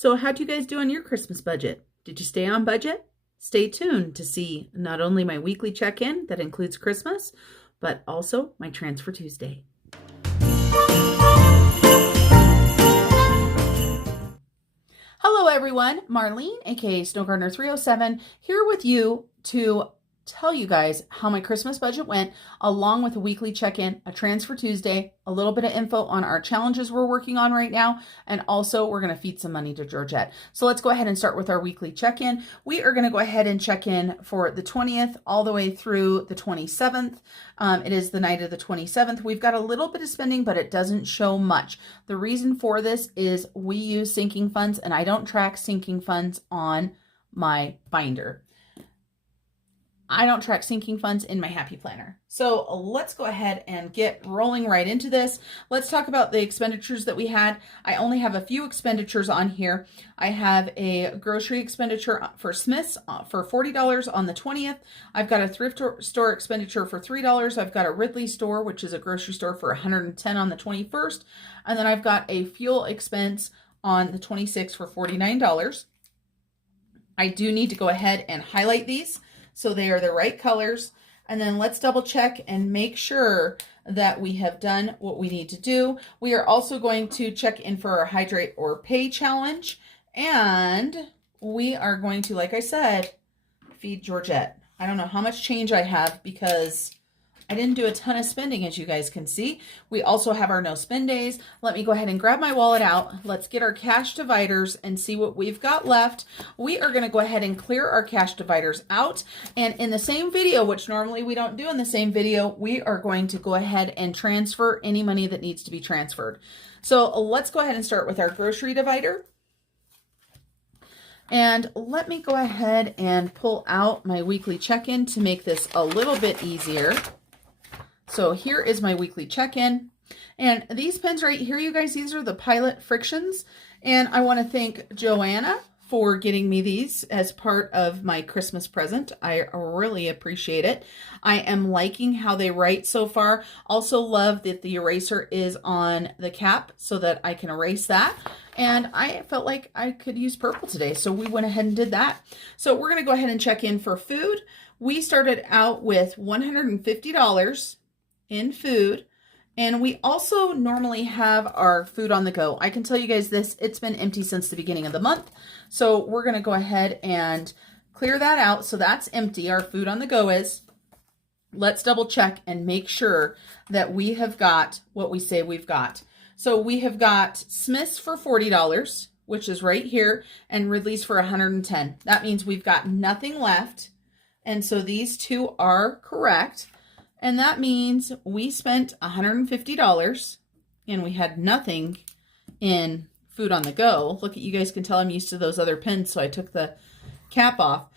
So how'd you guys do on your Christmas budget? Did you stay on budget? Stay tuned to see not only my weekly check-in that includes Christmas, but also my Transfer Tuesday. Hello everyone, Marlene, aka Snow Gardener 307, here with you to tell you guys how my Christmas budget went, along with a weekly check-in, a Transfer Tuesday, a little bit of info on our challenges we're working on right now, and also we're going to feed some money to Georgette. So let's go ahead and start with our weekly check-in. We are going to go ahead and check in for the 20th all the way through the 27th. It is the night of the 27th. We've got a little bit of spending, but it doesn't show much. The reason for this is we use sinking funds, and I don't track sinking funds on my binder. I don't track sinking funds in my Happy Planner. So let's go ahead and get rolling right into this. Let's talk about the expenditures that we had. I only have a few expenditures on here. I have a grocery expenditure for Smith's for $40 on the 20th. I've got a thrift store expenditure for $3. I've got a Ridley store, which is a grocery store, for $110 on the 21st. And then I've got a fuel expense on the 26th for $49. I do need to go ahead and highlight these so they are the right colors. And then let's double check and make sure that we have done what we need to do. We are also going to check in for our Hydrate or Pay challenge. And we are going to, like I said, feed Georgette. I don't know how much change I have because I didn't do a ton of spending, as you guys can see. We also have our no spend days. Let me go ahead and grab my wallet out. Let's get our cash dividers and see what we've got left. We are going to go ahead and clear our cash dividers out. And in the same video, which normally we don't do in the same video, we are going to go ahead and transfer any money that needs to be transferred. So let's go ahead and start with our grocery divider. And let me go ahead and pull out my weekly check-in to make this a little bit easier. So here is my weekly check-in, and these pens right here, you guys, these are the Pilot Frictions, and I want to thank Joanna for getting me these as part of my Christmas present. I really appreciate it. I am liking how they write so far. Also love that the eraser is on the cap so that I can erase that. And I felt like I could use purple today, so we went ahead and did that. So we're going to go ahead and check in for food. We started out with $150 in food, and we also normally have our food on the go. I can tell you guys this, it's been empty since the beginning of the month, so we're going to go ahead and clear that out. So that's empty, our food on the go is. Let's double check and make sure that we have got what we say we've got. So we have got Smith's for $40, which is right here, and Ridley's for $110. That means we've got nothing left, and so these two are correct. And that means we spent $150 and we had nothing in food on the go. Look, you guys can tell I'm used to those other pens, so I took the cap off.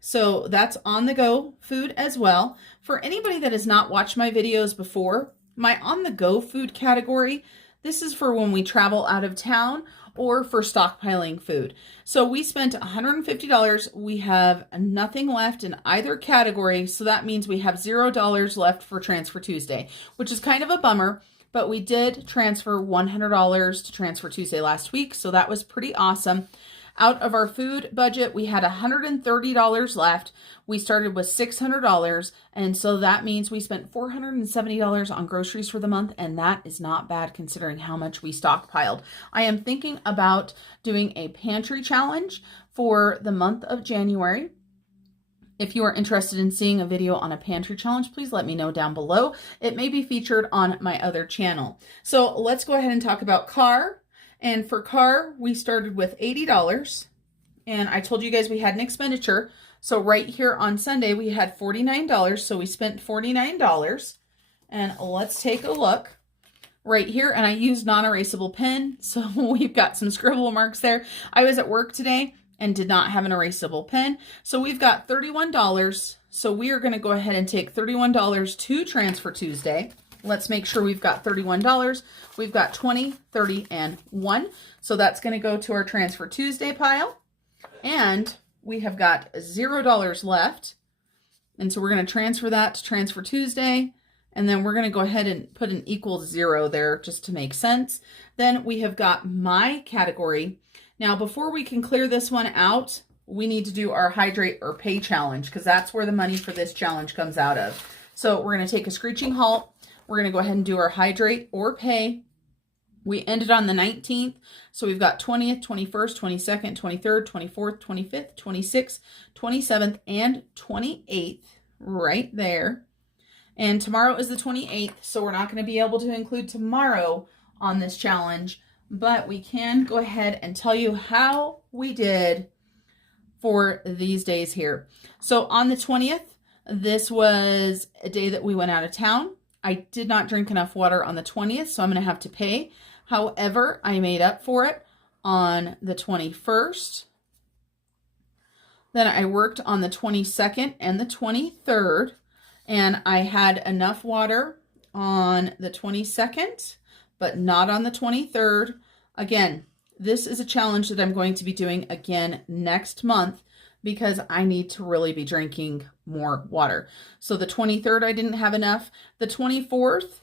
So that's on the go food as well. For anybody that has not watched my videos before, my on the go food category, this is for when we travel out of town or for stockpiling food. So we spent $150. We have nothing left in either category. So that means we have $0 left for Transfer Tuesday, which is kind of a bummer, but we did transfer $100 to Transfer Tuesday last week. So that was pretty awesome. Out of our food budget, we had $130 left. We started with $600, and so that means we spent $470 on groceries for the month, and that is not bad considering how much we stockpiled. I am thinking about doing a pantry challenge for the month of January. If you are interested in seeing a video on a pantry challenge, please let me know down below. It may be featured on my other channel. So let's go ahead and talk about car. And for car, we started with $80, and I told you guys we had an expenditure. So right here on Sunday, we had $49, so we spent $49. And let's take a look right here, and I used non-erasable pen, so we've got some scribble marks there. I was at work today and did not have an erasable pen, so we've got $31. So we are going to go ahead and take $31 to Transfer Tuesday. Let's make sure we've got $31. We've got 20, 30, and 1. So that's going to go to our Transfer Tuesday pile. And we have got $0 left. And so we're going to transfer that to Transfer Tuesday. And then we're going to go ahead and put an equals 0 there just to make sense. Then we have got my category. Now, before we can clear this one out, we need to do our hydrate or pay challenge, because that's where the money for this challenge comes out of. So we're going to take a screeching halt. We're going to go ahead and do our hydrate or pay. We ended on the 19th. So we've got 20th, 21st, 22nd, 23rd, 24th, 25th, 26th, 27th, and 28th right there. And tomorrow is the 28th. So we're not going to be able to include tomorrow on this challenge, but we can go ahead and tell you how we did for these days here. So on the 20th, this was a day that we went out of town. I did not drink enough water on the 20th, so I'm going to have to pay. However, I made up for it on the 21st. Then I worked on the 22nd and the 23rd, and I had enough water on the 22nd, but not on the 23rd. Again, this is a challenge that I'm going to be doing again next month because I need to really be drinking more water. So the 23rd, I didn't have enough. The 24th,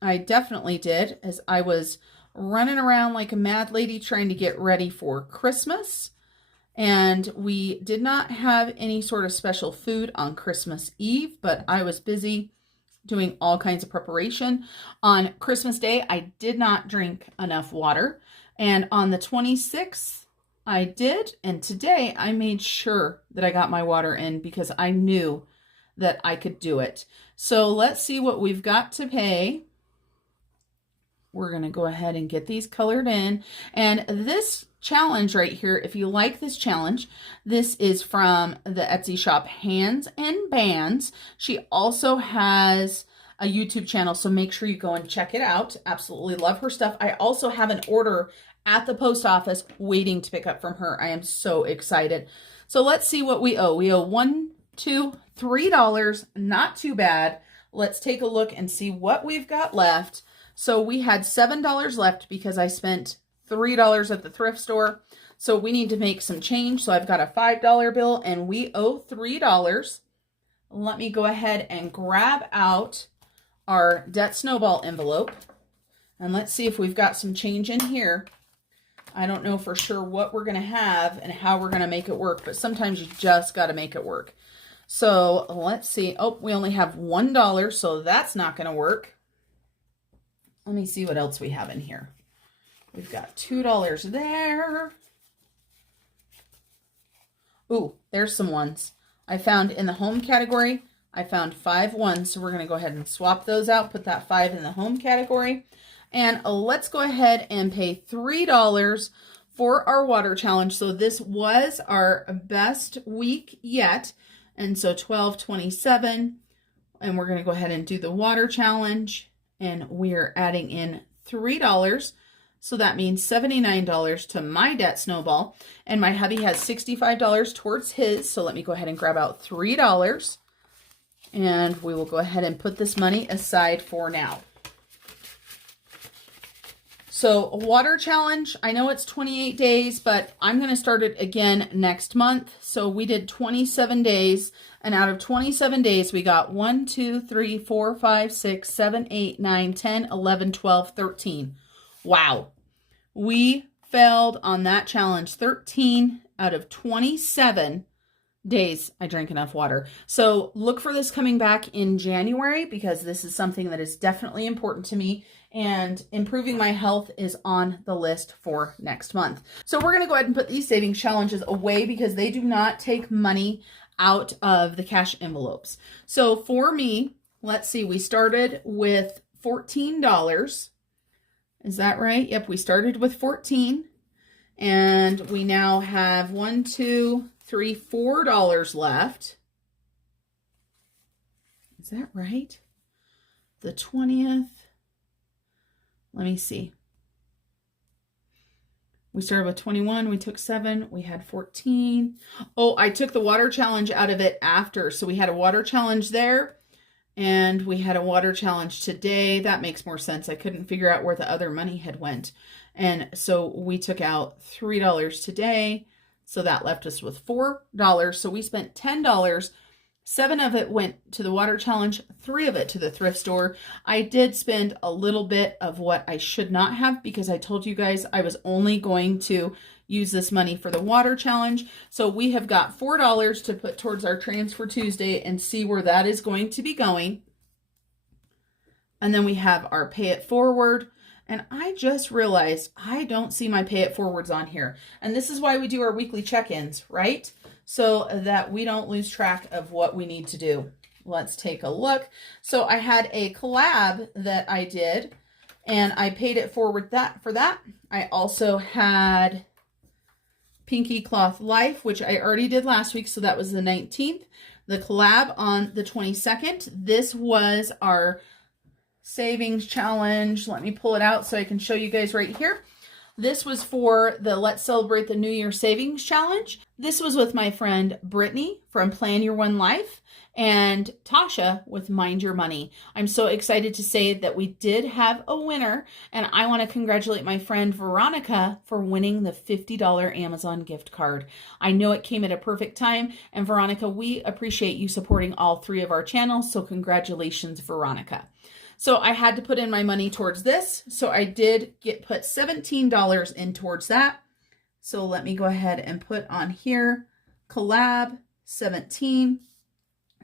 I definitely did, as I was running around like a mad lady trying to get ready for Christmas. And we did not have any sort of special food on Christmas Eve, but I was busy doing all kinds of preparation. On Christmas Day, I did not drink enough water. And on the 26th, I did. And today I made sure that I got my water in because I knew that I could do it. So let's see what we've got to pay. We're going to go ahead and get these colored in. And this challenge right here, if you like this challenge, this is from the Etsy shop Hands and Bands. She also has a YouTube channel, so make sure you go and check it out. Absolutely love her stuff. I also have an order at the post office waiting to pick up from her. I am so excited. So let's see what we owe. We owe $1, $2, $3. Not too bad. Let's take a look and see what we've got left. So we had $7 left because I spent $3 at the thrift store. So we need to make some change. So I've got a $5 bill and we owe $3. Let me go ahead and grab out our debt snowball envelope. And let's see if we've got some change in here. I don't know for sure what we're going to have and how we're going to make it work, but sometimes you just got to make it work. So let's see. Oh, we only have $1, so that's not going to work. Let me see what else we have in here. We've got $2 there. Ooh, there's some ones. I found in the home category, I found 5 ones. So we're going to go ahead and swap those out, put that 5 in the home category. And let's go ahead and pay $3 for our water challenge. So this was our best week yet. And so $12.27. And we're going to go ahead and do the water challenge. And we're adding in $3. So that means $79 to my debt snowball. And my hubby has $65 towards his. So let me go ahead and grab out $3. And we will go ahead and put this money aside for now. So a water challenge, I know it's 28 days, but I'm going to start it again next month. So we did 27 days, and out of 27 days, we got 1, 2, 3, 4, 5, 6, 7, 8, 9, 10, 11, 12, 13. Wow. We failed on that challenge 13 out of 27 days I drank enough water. So look for this coming back in January because this is something that is definitely important to me, and improving my health is on the list for next month. So we're going to go ahead and put these savings challenges away because they do not take money out of the cash envelopes. So for me, let's see, we started with $14. Is that right? Yep, we started with 14 and we now have $1, $2, $3, $4 left. Is that right? The 20th. Let me see. We started with 21. We took 7. We had 14. Oh, I took the water challenge out of it after. So we had a water challenge there. And we had a water challenge today. That makes more sense. I couldn't figure out where the other money had went. And so we took out $3 today. So that left us with $4. So we spent $10 7 of it went to the water challenge, 3 of it to the thrift store. I did spend a little bit of what I should not have because I told you guys I was only going to use this money for the water challenge. So we have got $4 to put towards our Transfer Tuesday and see where that is going to be going. And then we have our Pay It Forward. And I just realized I don't see my Pay It Forwards on here. And this is why we do our weekly check-ins, right? So that we don't lose track of what we need to do. Let's take a look. So I had a collab that I did, and I paid it forward for that. I also had Pinky Cloth Life, which I already did last week, so that was the 19th. The collab on the 22nd. This was our savings challenge. Let me pull it out so I can show you guys right here. This was for the Let's Celebrate the New Year Savings Challenge. This was with my friend Brittany from Plan Your One Life and Tasha with Mind Your Money. I'm so excited to say that we did have a winner, and I want to congratulate my friend Veronica for winning the $50 Amazon gift card. I know it came at a perfect time, and Veronica, we appreciate you supporting all 3 of our channels, so congratulations, Veronica. So I had to put in my money towards this. So I did put $17 in towards that. So let me go ahead and put on here, collab 17.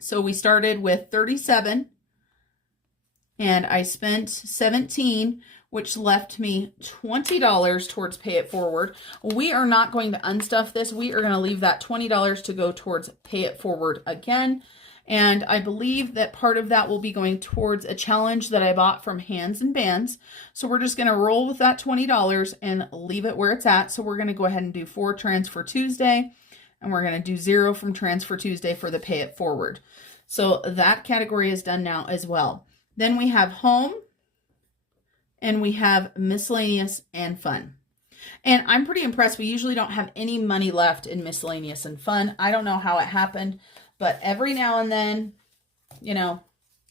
So we started with 37 and I spent 17, which left me $20 towards Pay It Forward. We are not going to unstuff this. We are going to leave that $20 to go towards Pay It Forward again. And I believe that part of that will be going towards a challenge that I bought from Hands and Bands. So we're just going to roll with that $20 and leave it where it's at. So we're going to go ahead and do 4 Transfer Tuesday. And we're going to do 0 from Transfer Tuesday for the Pay It Forward. So that category is done now as well. Then we have Home. And we have Miscellaneous and Fun. And I'm pretty impressed. We usually don't have any money left in Miscellaneous and Fun. I don't know how it happened. But every now and then, you know,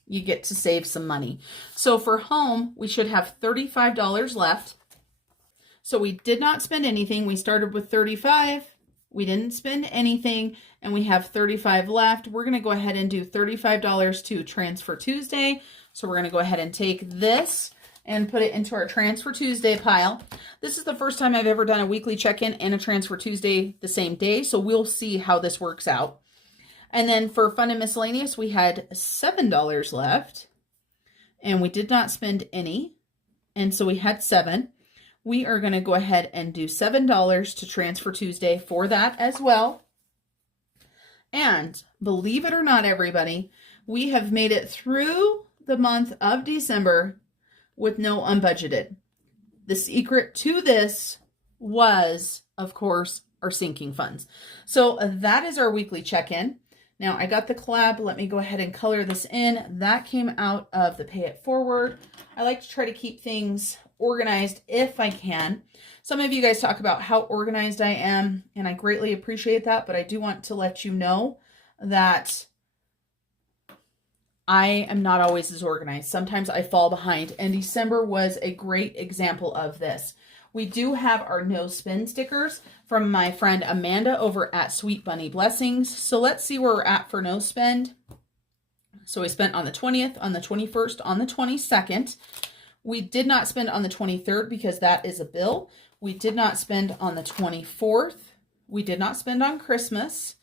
you get to save some money. So for Home, we should have $35 left. So we did not spend anything. We started with 35. We didn't spend anything. And we have 35 left. We're going to go ahead and do $35 to Transfer Tuesday. So we're going to go ahead and take this and put it into our Transfer Tuesday pile. This is the first time I've ever done a weekly check-in and a Transfer Tuesday the same day. So we'll see how this works out. And then for Fun and Miscellaneous, we had $7 left, and we did not spend any, and so we had 7. We are going to go ahead and do $7 to Transfer Tuesday for that as well. And believe it or not, everybody, we have made it through the month of December with no unbudgeted. The secret to this was, of course, our sinking funds. So that is our weekly check-in. Now I got the collab. Let me go ahead and color this in. That came out of the Pay It Forward. I like to try to keep things organized if I can. Some of you guys talk about how organized I am, and I greatly appreciate that, but I do want to let you know that I am not always as organized. Sometimes I fall behind, and December was a great example of this. We do have our no spin stickers from my friend Amanda over at Sweet Bunny Blessings. So let's see where we're at for no spend. So we spent on the 20th, on the 21st, on the 22nd. We did not spend on the 23rd because that is a bill. We did not spend on the 24th. We did not spend on Christmas.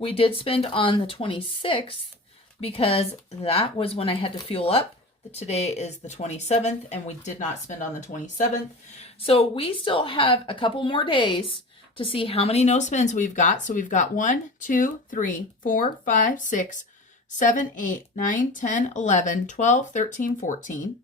We did spend on the 26th because that was when I had to fuel up. Today is the 27th, and we did not spend on the 27th. So we still have a couple more days to see how many no spends we've got. So we've got 1, 2, 3, 4, 5, 6, 7, 8, 9, 10, 11, 12, 13, 14,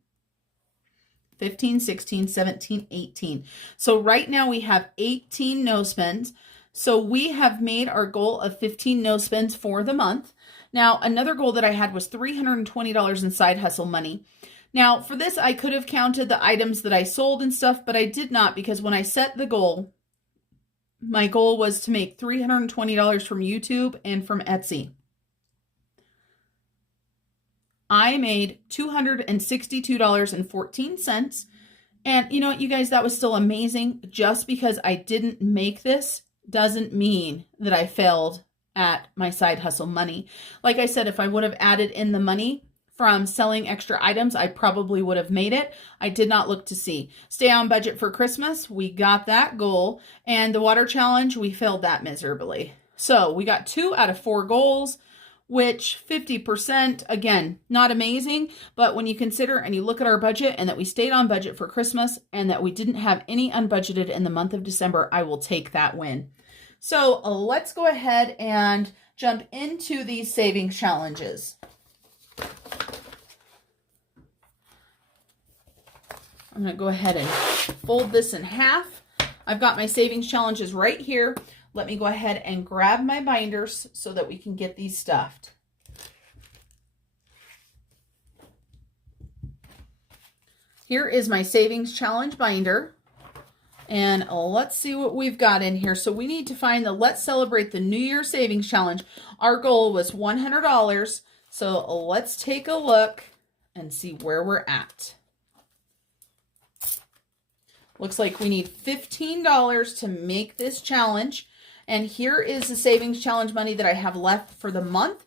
15, 16, 17, 18. So right now we have 18 no spends. So we have made our goal of 15 no spends for the month. Now, another goal that I had was $320 in side hustle money. Now, for this, I could have counted the items that I sold and stuff, but I did not because when I set the goal, my goal was to make $320 from YouTube and from Etsy. I made $262.14. And you know what, you guys, that was still amazing. Just because I didn't make this doesn't mean that I failed at my side hustle money. Like I said, if I would have added in the money from selling extra items, I probably would have made it. I did not look to see. Stay on budget for Christmas. We got that goal. And the water challenge, we failed that miserably. So we got 2 out of 4 goals, which 50%, again, not amazing. But when you consider and you look at our budget and that we stayed on budget for Christmas and that we didn't have any unbudgeted in the month of December, I will take that win. So let's go ahead and jump into these savings challenges. I'm going to go ahead and fold this in half. I've got my savings challenges right here. Let me go ahead and grab my binders so that we can get these stuffed. Here is my savings challenge binder. And let's see what we've got in here. So we need to find the Let's Celebrate the New Year Savings Challenge. Our goal was $100. So let's take a look and see where we're at. Looks like we need $15 to make this challenge. And here is the savings challenge money that I have left for the month.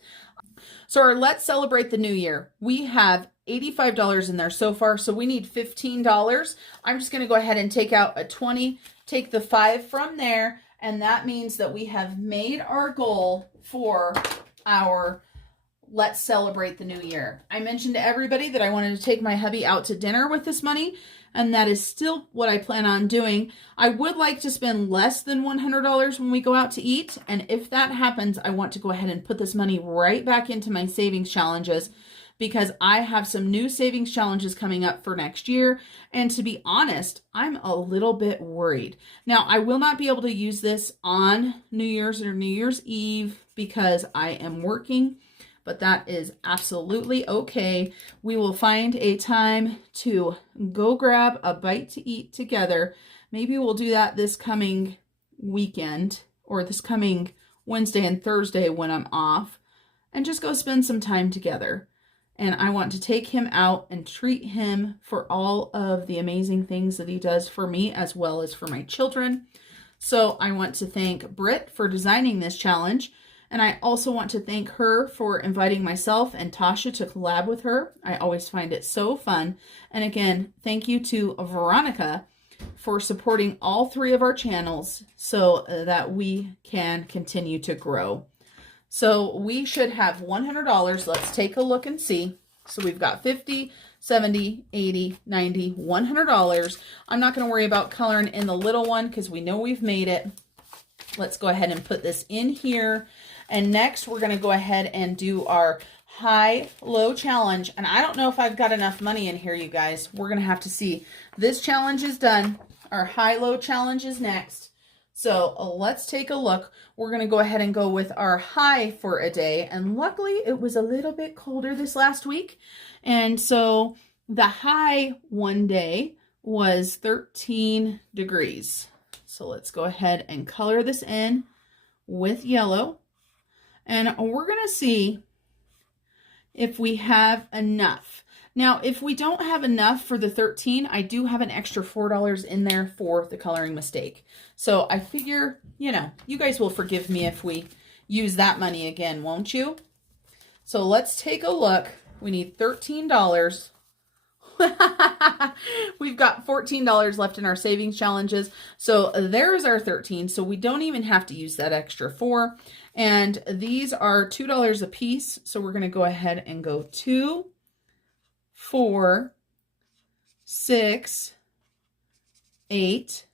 So our Let's Celebrate the New Year. We have $85 in there so far, so we need $15. I'm just going to go ahead and take out a 20, take the 5 from there, and that means that we have made our goal for our Let's Celebrate the New Year. I mentioned to everybody that I wanted to take my hubby out to dinner with this money, and that is still what I plan on doing. I would like to spend less than $100 when we go out to eat, and if that happens, I want to go ahead and put this money right back into my savings challenges, because I have some new savings challenges coming up for next year. And to be honest, I'm a little bit worried. Now, I will not be able to use this on New Year's or New Year's Eve because I am working, but that is absolutely okay. We will find a time to go grab a bite to eat together. Maybe we'll do that this coming weekend or this coming Wednesday and Thursday when I'm off, and just go spend some time together. And I want to take him out and treat him for all of the amazing things that he does for me as well as for my children. So I want to thank Britt for designing this challenge. And I also want to thank her for inviting myself and Tasha to collab with her. I always find it so fun. And again, thank you to Veronica for supporting all 3 of our channels so that we can continue to grow. So we should have $100. Let's take a look and see. So we've got $50, $70, $80, $90, $100. I'm not going to worry about coloring in the little one because we know we've made it. Let's go ahead and put this in here. And next we're going to go ahead and do our high-low challenge. And I don't know if I've got enough money in here, you guys. We're going to have to see. This challenge is done. Our high-low challenge is next. So let's take a look. We're going to go ahead and go with our high for a day. And luckily it was a little bit colder this last week. And so the high one day was 13 degrees. So let's go ahead and color this in with yellow. And we're going to see if we have enough. Now, if we don't have enough for the 13, I do have an extra $4 in there for the coloring mistake. So I figure, you know, you guys will forgive me if we use that money again, won't you? So let's take a look. We need $13. We've got $14 left in our savings challenges. So there's our 13. So we don't even have to use that extra 4. And these are $2 a piece. So we're going to go ahead and go 2, 4, 6, 8,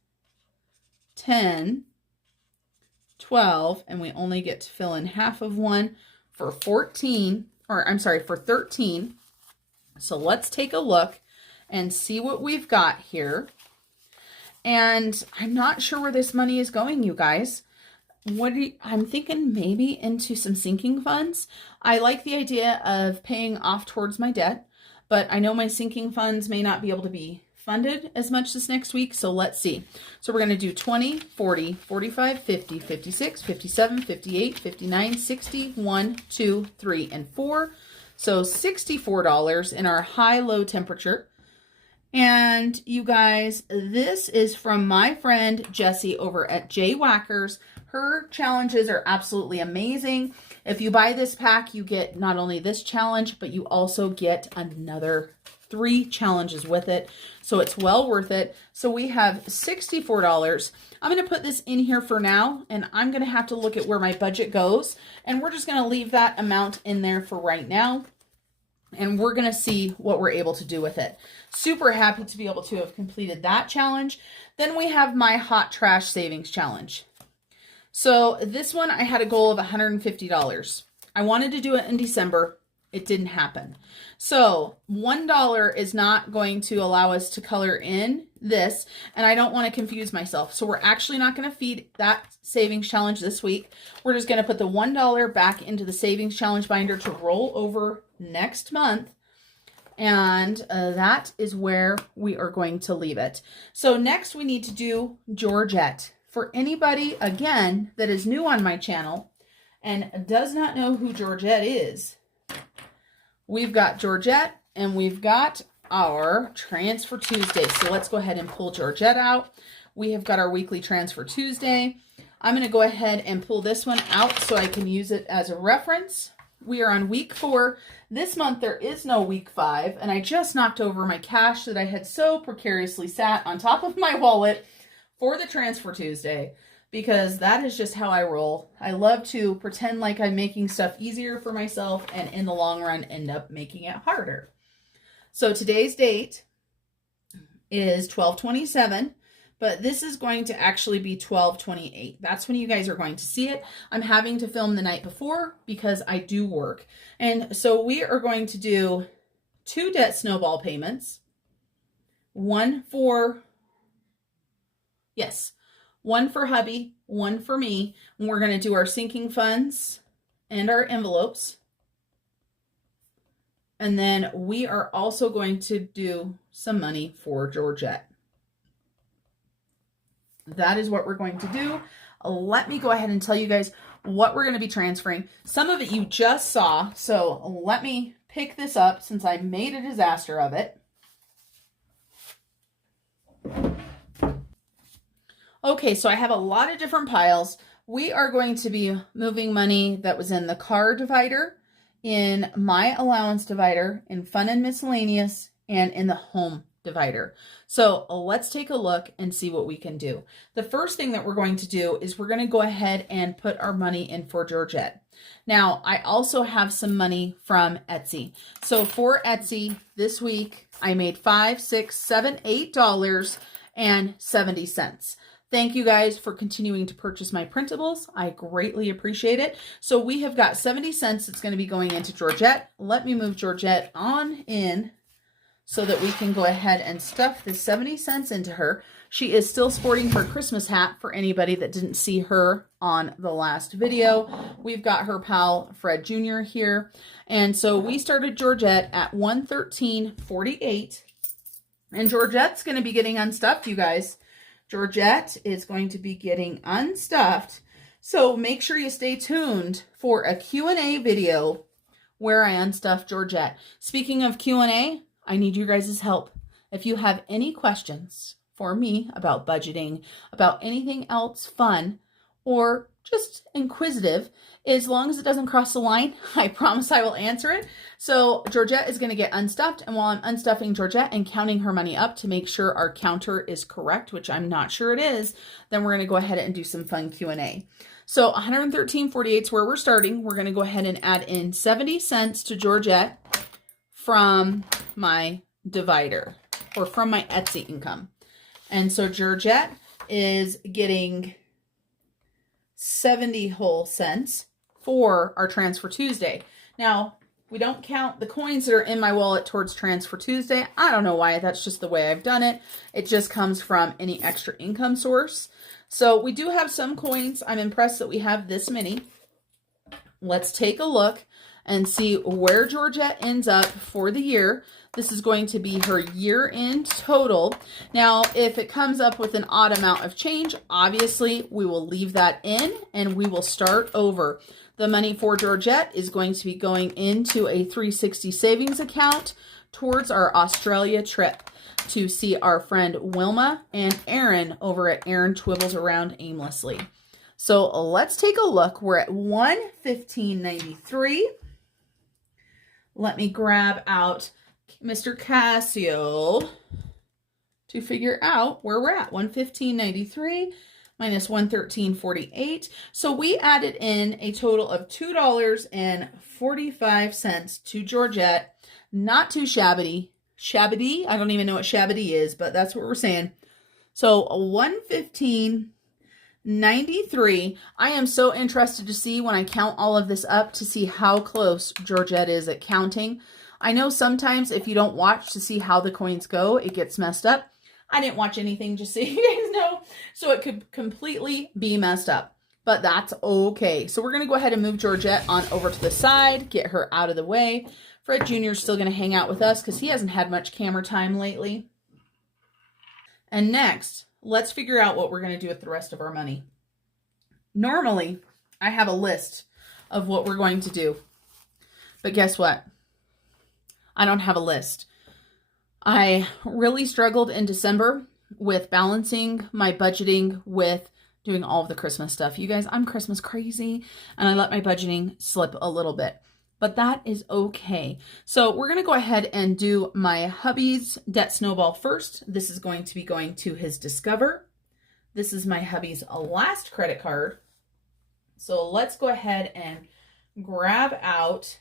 10, 12, and we only get to fill in half of one for 14, or I'm sorry, for 13. So let's take a look and see what we've got here. And I'm not sure where this money is going, you guys. I'm thinking maybe into some sinking funds. I like the idea of paying off towards my debt, but I know my sinking funds may not be able to be funded as much this next week, so let's see. So we're going to do 20, 40, 45, 50, 56, 57, 58, 59, 60, 1, 2, 3, and 4. So $64 in our high-low temperature. And you guys, this is from my friend Jessie over at J Whackers. Her challenges are absolutely amazing. If you buy this pack, you get not only this challenge, but you also get another 3 challenges with it. So it's well worth it. So we have $64. I'm going to put this in here for now, and I'm going to have to look at where my budget goes. And we're just going to leave that amount in there for right now. And we're going to see what we're able to do with it. Super happy to be able to have completed that challenge. Then we have my hot trash savings challenge. So this one, I had a goal of $150. I wanted to do it in December. It didn't happen. So $1 is not going to allow us to color in this, and I don't want to confuse myself. So we're actually not going to feed that savings challenge this week. We're just going to put the $1 back into the savings challenge binder to roll over next month. And that is where we are going to leave it. So next we need to do Georgette. For anybody, again, that is new on my channel and does not know who Georgette is, we've got Georgette and we've got our Transfer Tuesday. So let's go ahead and pull Georgette out. We have got our weekly Transfer Tuesday. I'm going to go ahead and pull this one out so I can use it as a reference. We are on week 4. This month there is no week 5, and I just knocked over my cash that I had so precariously sat on top of my wallet for the Transfer Tuesday, because that is just how I roll. I love to pretend like I'm making stuff easier for myself, and in the long run end up making it harder. So today's date is 12/27, but this is going to actually be 12/28. That's when you guys are going to see it. I'm having to film the night before because I do work. And so we are going to do 2 debt snowball payments. One for hubby, one for me. And we're going to do our sinking funds and our envelopes. And then we are also going to do some money for Georgette. That is what we're going to do. Let me go ahead and tell you guys what we're going to be transferring. Some of it you just saw, so let me pick this up since I made a disaster of it. Okay, so I have a lot of different piles. We are going to be moving money that was in the car divider, in my allowance divider, in fun and miscellaneous, and in the home divider. So let's take a look and see what we can do. The first thing that we're going to do is we're going to go ahead and put our money in for Georgette. Now, I also have some money from Etsy. So for Etsy this week, I made $5, $6, $7, $8.70. Thank you guys for continuing to purchase my printables. I greatly appreciate it. So we have got 70 cents that's going to be going into Georgette. Let me move Georgette on in so that we can go ahead and stuff the 70 cents into her. She is still sporting her Christmas hat for anybody that didn't see her on the last video. We've got her pal Fred Jr. here. And so we started Georgette at $113.48. And Georgette's going to be getting unstuffed, you guys. Georgette is going to be getting unstuffed. So make sure you stay tuned for a Q&A video where I unstuff Georgette. Speaking of Q&A, I need you guys' help. If you have any questions for me about budgeting, about anything else fun, or just inquisitive, as long as it doesn't cross the line, I promise I will answer it. So Georgette is going to get unstuffed, and while I'm unstuffing Georgette and counting her money up to make sure our counter is correct, which I'm not sure it is, then we're going to go ahead and do some fun Q&A. So $113.48 is where we're starting. We're going to go ahead and add in 70 cents to Georgette from my divider, or from my Etsy income. And so Georgette is getting 70 whole cents for our Transfer Tuesday. Now, we don't count the coins that are in my wallet towards Transfer Tuesday. I don't know why. That's just the way I've done it. It just comes from any extra income source. So we do have some coins. I'm impressed that we have this many. Let's take a look and see where Georgette ends up for the year. This is going to be her year-end total. Now, if it comes up with an odd amount of change, obviously we will leave that in and we will start over. The money for Georgette is going to be going into a 360 savings account towards our Australia trip to see our friend Wilma and Erin over at Erin Twibbles Around Aimlessly. So let's take a look. We're at $115.93. Let me grab out Mr. Casio to figure out where we're at. $115.93 minus $113.48. So we added in a total of $2.45 to Georgette. Not too shabby. Shabby? I don't even know what shabby is, but that's what we're saying. So $115.93. I am so interested to see when I count all of this up to see how close Georgette is at counting. I know sometimes if you don't watch to see how the coins go, it gets messed up. I didn't watch anything just so you guys know, so it could completely be messed up, but that's okay. So we're going to go ahead and move Georgette on over to the side, get her out of the way. Fred Jr. is still going to hang out with us because he hasn't had much camera time lately. And next, let's figure out what we're going to do with the rest of our money. Normally, I have a list of what we're going to do, but guess what? I don't have a list. I really struggled in December with balancing my budgeting with doing all of the Christmas stuff. You guys, I'm Christmas crazy, and I let my budgeting slip a little bit, but that is okay. So we're going to go ahead and do my hubby's debt snowball first. This is going to be going to his Discover. This is my hubby's last credit card. So let's go ahead and grab out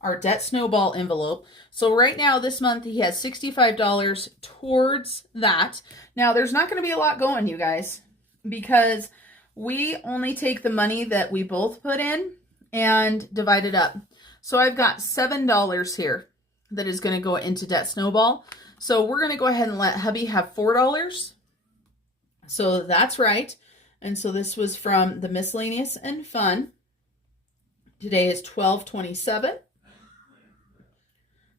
our debt snowball envelope. So right now this month he has $65 towards that. Now there's not going to be a lot going, you guys, because we only take the money that we both put in and divide it up. So I've got $7 here that is going to go into debt snowball. So we're going to go ahead and let hubby have $4. So that's right. And so this was from the miscellaneous and fun. Today is 12/27.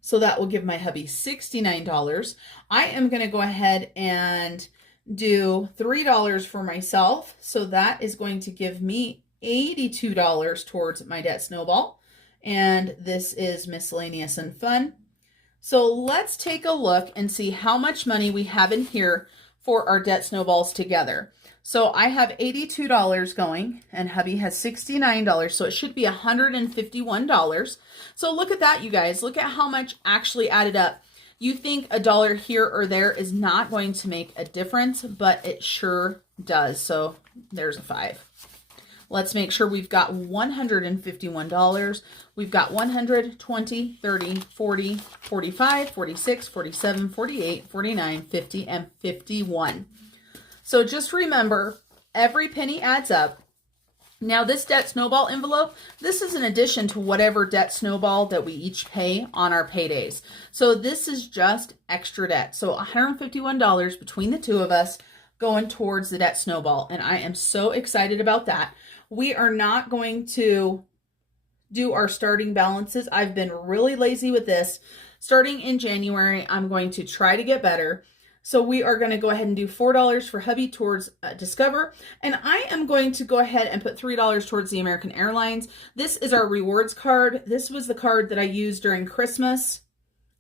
So that will give my hubby $69. I am going to go ahead and do $3 for myself. So that is going to give me $82 towards my debt snowball. And this is miscellaneous and fun. So let's take a look and see how much money we have in here for our debt snowballs together. So I have $82 going and hubby has $69. So it should be $151. So look at that, you guys. Look at how much actually added up. You think a dollar here or there is not going to make a difference, but it sure does. So there's a 5. Let's make sure we've got $151. We've got 100, 20, 30, 40, 45, 46, 47, 48, 49, 50, and 51. So just remember, every penny adds up. Now this debt snowball envelope, this is in addition to whatever debt snowball that we each pay on our paydays. So this is just extra debt. So $151 between the two of us going towards the debt snowball. And I am so excited about that. We are not going to do our starting balances. I've been really lazy with this. Starting in January, I'm going to try to get better. So we are going to go ahead and do $4 for hubby towards Discover. And I am going to go ahead and put $3 towards the American Airlines. This is our rewards card. This was the card that I used during Christmas.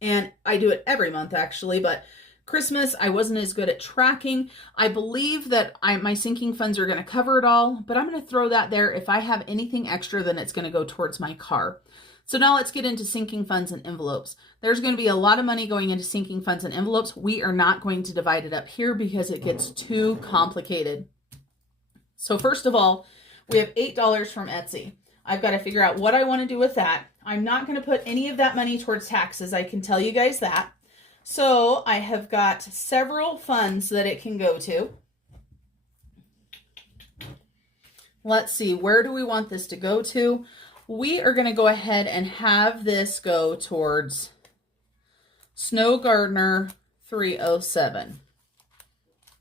And I do it every month actually, but Christmas, I wasn't as good at tracking. I believe that my sinking funds are going to cover it all, but I'm going to throw that there. If I have anything extra, then it's going to go towards my car. So now let's get into sinking funds and envelopes. There's going to be a lot of money going into sinking funds and envelopes. We are not going to divide it up here because it gets too complicated. So first of all, we have $8 from Etsy. I've got to figure out what I want to do with that. I'm not going to put any of that money towards taxes. I can tell you guys that. So I have got several funds that it can go to. Let's see, where do we want this to go to? We are going to go ahead and have this go towards Snow Gardener 307.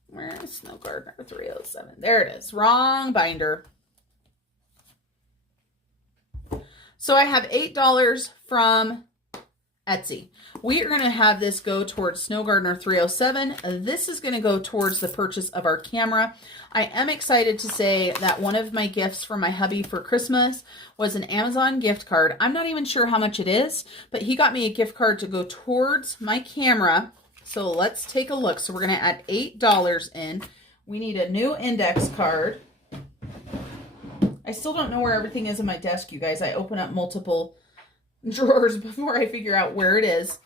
Where is Snow Gardener 307? There it is. Wrong binder. So I have $8 from Etsy. We are going to have this go towards Snow Gardener 307. This is going to go towards the purchase of our camera. I am excited to say that one of my gifts from my hubby for Christmas was an Amazon gift card. I'm not even sure how much it is, but he got me a gift card to go towards my camera. So let's take a look. So we're going to add $8 in. We need a new index card. I still don't know where everything is on my desk, you guys. I open up multiple drawers before I figure out where it is.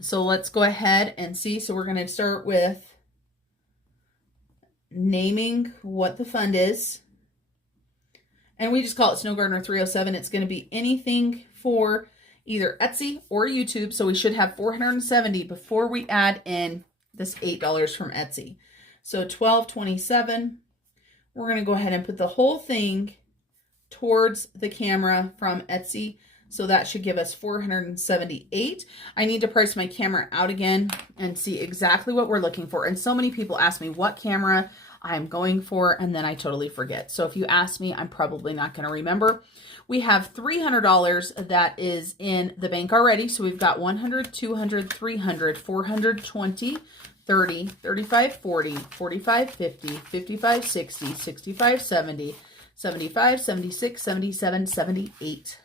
So let's go ahead and see. So we're going to start with naming what the fund is. And we just call it Snow Gardener 307. It's going to be anything for either Etsy or YouTube. So we should have 470 before we add in this $8 from Etsy. So $12.27. We're going to go ahead and put the whole thing towards the camera from Etsy. So that should give us 478. I need to price my camera out again and see exactly what we're looking for. And so many people ask me what camera I'm going for, and then I totally forget. So if you ask me, I'm probably not going to remember. We have $300 that is in the bank already. So we've got 100, 200, 300, 420, 30, 35, 40, 45, 50, 55, 60, 65, 70, 75, 76, 77, 78.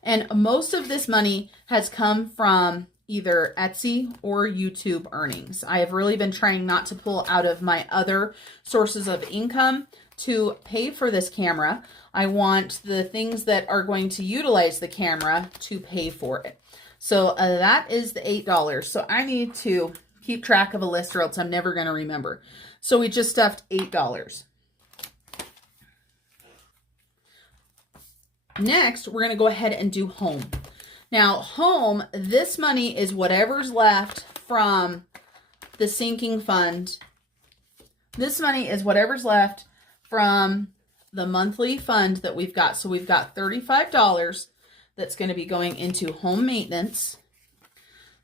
And most of this money has come from either Etsy or YouTube earnings. I have really been trying not to pull out of my other sources of income to pay for this camera. I want the things that are going to utilize the camera to pay for it. So that is the $8. So I need to keep track of a list or else I'm never going to remember. So we just stuffed $8. Next, we're going to go ahead and do home. Now, home, this money is whatever's left from the sinking fund. This money is whatever's left from the monthly fund that we've got. So we've got $35 that's going to be going into home maintenance.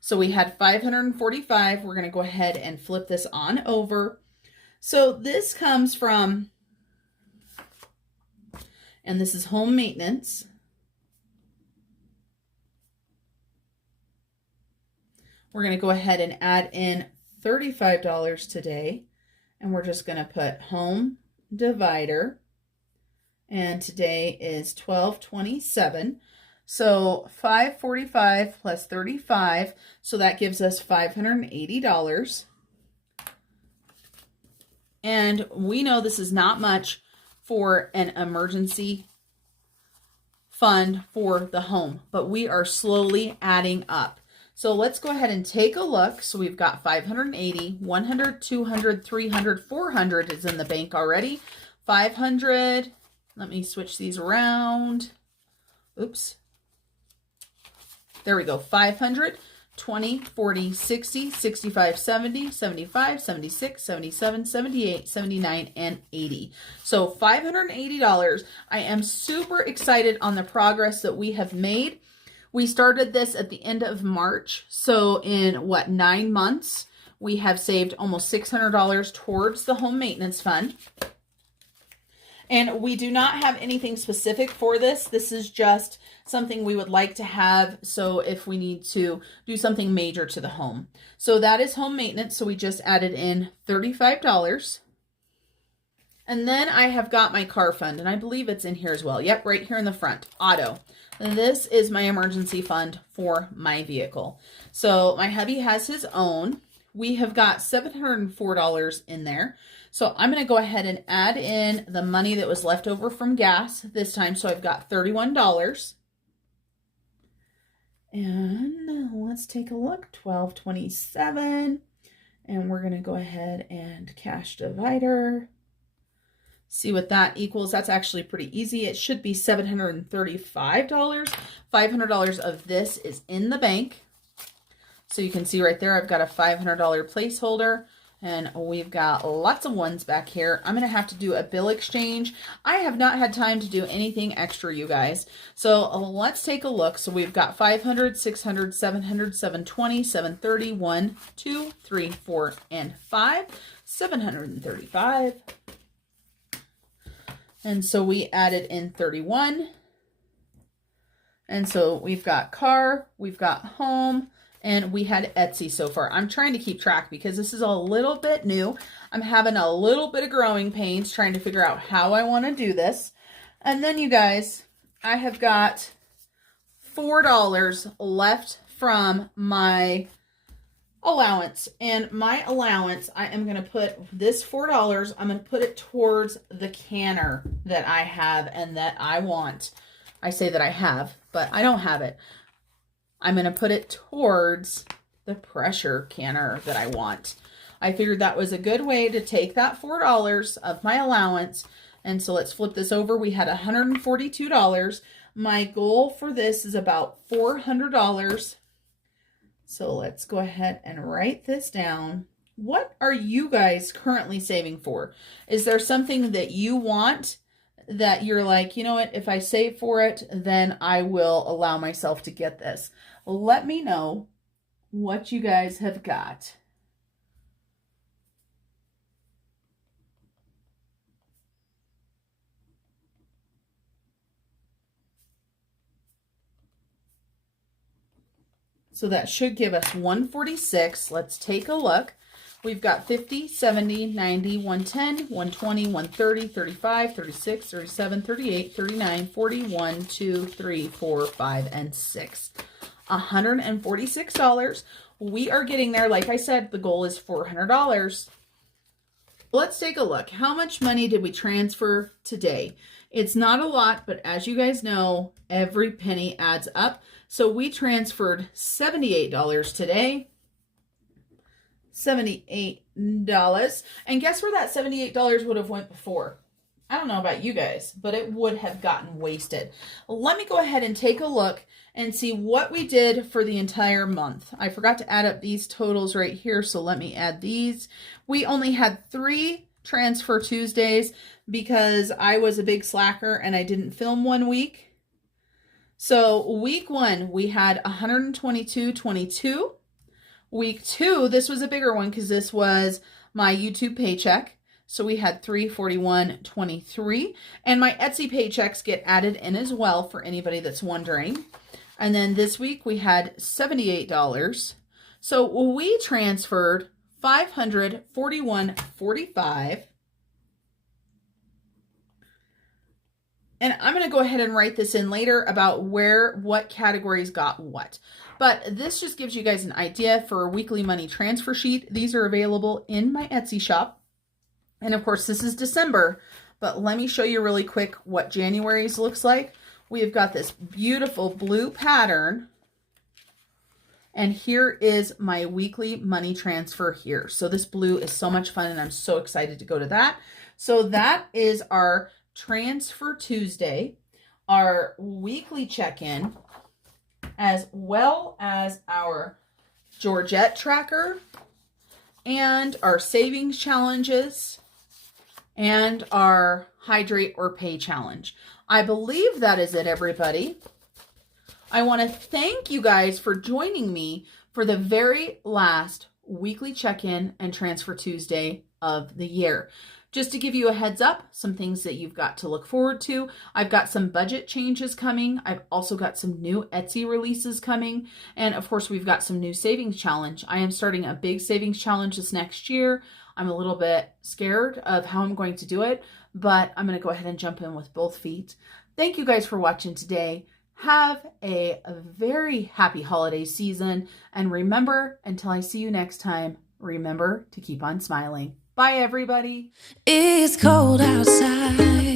So we had $545. We're going to go ahead and flip this on over. So this comes from, and this is home maintenance. We're going to go ahead and add in $35 today. And we're just going to put home divider. And today is 12/27. So $545 plus 35. So that gives us $580. And we know this is not much for an emergency fund for the home, but we are slowly adding up. So let's go ahead and take a look. So we've got 580, 100, 200, 300, 400 is in the bank already. 500, let me switch these around. Oops. There we go. 500, 20, 40, 60, 65, 70, 75, 76, 77, 78, 79, and 80. So $580. I am super excited on the progress that we have made. We started this at the end of March. So in 9 months, we have saved almost $600 towards the home maintenance fund. And we do not have anything specific for this. This is just something we would like to have. So if we need to do something major to the home. So that is home maintenance. So we just added in $35. And then I have got my car fund, and I believe it's in here as well. Yep, right here in the front, auto. And this is my emergency fund for my vehicle. So my hubby has his own. We have got $704 in there. So I'm going to go ahead and add in the money that was left over from gas this time. So I've got $31. And let's take a look, $12.27. And we're going to go ahead and cash divider. See what that equals. That's actually pretty easy. It should be $735. $500 of this is in the bank. So you can see right there, I've got a $500 placeholder, and we've got lots of ones back here. I'm going to have to do a bill exchange. I have not had time to do anything extra, you guys. So let's take a look. So we've got 500, 600, 700, 720, 730, 1, 2, 3, 4, and 5, 735. And so we added in 31. And so we've got car, we've got home, and we had Etsy so far. I'm trying to keep track because this is a little bit new. I'm having a little bit of growing pains trying to figure out how I want to do this. And then you guys, I have got $4 left from my allowance. And my allowance, I am going to put this $4, I'm going to put it towards the canner that I have and that I want. I say that I have, but I don't have it. I'm going to put it towards the pressure canner that I want. I figured that was a good way to take that $4 of my allowance. And so let's flip this over. We had $142. My goal for this is about $400. So let's go ahead and write this down. What are you guys currently saving for? Is there something that you want that you're like, you know what, if I save for it, then I will allow myself to get this? Let me know what you guys have got. So that should give us 146. Let's take a look. We've got 50, 70, 90, 110, 120, 130, 35, 36, 37, 38, 39, 41, 2, 3, 4, 5, and 6. $146. We are getting there. Like I said, the goal is $400. Let's take a look. How much money did we transfer today? It's not a lot, but as you guys know, every penny adds up. So we transferred $78 today. $78. And guess where that $78 would have went before? I don't know about you guys, but it would have gotten wasted. Let me go ahead and take a look and see what we did for the entire month. I forgot to add up these totals right here, so let me add these. We only had 3 Transfer Tuesdays because I was a big slacker and I didn't film one week. So week 1, we had $122.22. Week 2, this was a bigger one because this was my YouTube paycheck. So we had $341.23. And my Etsy paychecks get added in as well for anybody that's wondering. And then this week we had $78. So we transferred $541.45. And I'm going to go ahead and write this in later about what categories got what. But this just gives you guys an idea for a weekly money transfer sheet. These are available in my Etsy shop. And of course, this is December, but let me show you really quick what January's looks like. We've got this beautiful blue pattern. And here is my weekly money transfer here. So this blue is so much fun and I'm so excited to go to that. So that is our Transfer Tuesday, our weekly check-in, as well as our Georgette tracker and our savings challenges and our Hydrate or Pay challenge. I believe that is it, everybody. I want to thank you guys for joining me for the very last weekly check-in and Transfer Tuesday of the year. Just to give you a heads up, some things that you've got to look forward to. I've got some budget changes coming. I've also got some new Etsy releases coming. And of course, we've got some new savings challenge. I am starting a big savings challenge this next year. I'm a little bit scared of how I'm going to do it, but I'm going to go ahead and jump in with both feet. Thank you guys for watching today. Have a very happy holiday season. And remember, until I see you next time, remember to keep on smiling. Bye, everybody. It's cold outside.